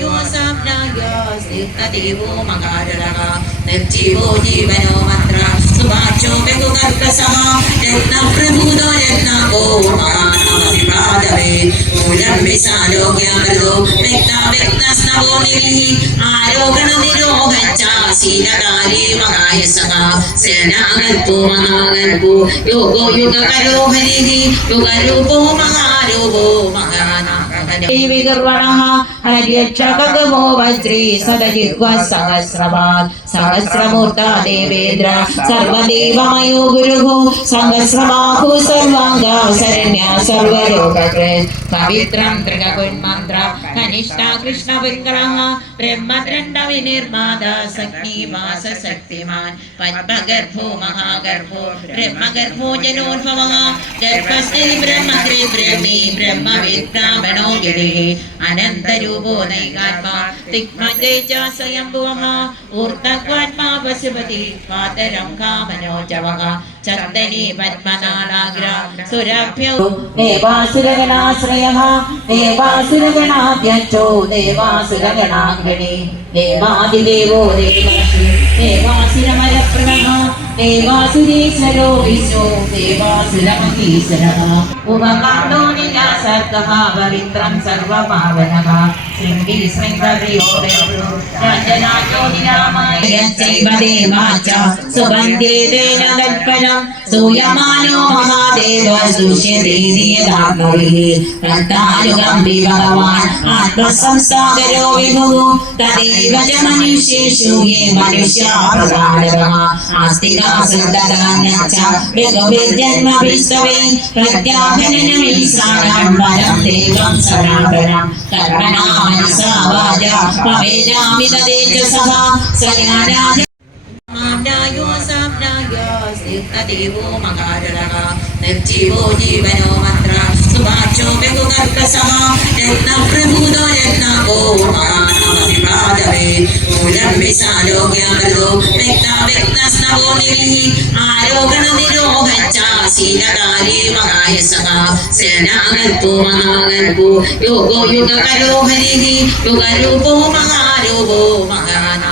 यो साम्राज्ञो स्थितदेवो मकारः निर्जीवो जीवनो मन्त्र सुभाचो विदुकर्कसः यत्नप्रभूतो यत्नको महानमभिपादवे मूलं विशालोग्यामृतो व्यक्ता व्यक्तस्नवो निलिः आरोगणनिरोगञ्च शीलकाले महायसः सेनागल्पो महागल्पो योगो युगकरो हरिः युगरूपो महारूपो महा ഹര്യക്ഷകഗമോ വജ്രീ സദജിഹ്വ സഹസ്രവാൻ സഹസ്രമൂർത്ത ദേവേന്ദ്ര സർവദേവമയോ ഗുരുഃ സഹസ്രബാഹു ശരണ്യ സർവലോകകൃത് പവിത്രം ത്രികകുന്മന്ത്ര കനിഷ്ഠ കൃഷ്ണ വിഗ്രഹ ബ്രഹ്മദ്രണ്ട വിനിർമാത സഗ്നിവാസ ശക്തിമാൻ പത്മഗർഭോ മഹാഗർഭോ ബ്രഹ്മഗർഭോ ജനോത്ഭവ ഗർഭസ്ഥി ബ്രഹ്മഗ്രേ ബ്രഹ്മി ബ്രഹ്മവിദ് ബ്രാഹ്മണോ ഗിരിഃ അനന്തരൂപോ നൈകാത്മാ തിഗ്മജൈ ച സ്വയംഭുവഃ പശുപതി പാതരം കാമനോജവഃ ചന്ദനി പത്മനാളാഗ്ര സുരഭ്യോ ദേവാസുരഗണാശ്രയഃ ദേവാസുരഗണാധ്യക്ഷോ ദേവാസുരഗണാഗ്രണി ദേവാദിദേവോ ദേവാസുരമരപ്രണഃ ദേവാസുരീശ്വരോ വിശോ ദേവാസുരമഹീശ്വരः ഉപകാണ്ടോ നിരാസർഗः പവിത്രം സർവപാവനः ശൃംഗി ശൃംഗപ്രിയോ ദേവോ രഞ്ജനാചോ നിരാമായ ചൈവ ദേവാച സുഗന്ധേന തൽപരം സൂയമാനോ മഹാദേവ സുഷ്യദേതിയതാത്മവിः രക്താനുഗമ്പി ഭഗവാൻ ആത്മസംസാഗരോ വിഭുः തദേവ ച മനുഷ്യേഷു യേ മനുഷ്യാ പ്രധാനതः ആസ്തികാസൃതധാന്യച്ച മൃഗവിർജന്മവിസ്തവേ പ്രത്യാഹനനമീശാനം പരം ദേവം സനാതനം കർമ്മണാമനസാവാച പവേജാമി തദേജസഃ സയാരാജ മാമ്നായോ സാമ്നായോ സ്നിഗ്ധദേവോ മകാരളക നിർജീവോ ജീവനോ മൂലം വിശാലോക്യാമൃതോ വ്യക്താവ്യക്തസ്നവോ നിലിഹി ആരോഗണ യുഗരൂപോ മഹാരൂപോ മഹാനാഗർവണഃ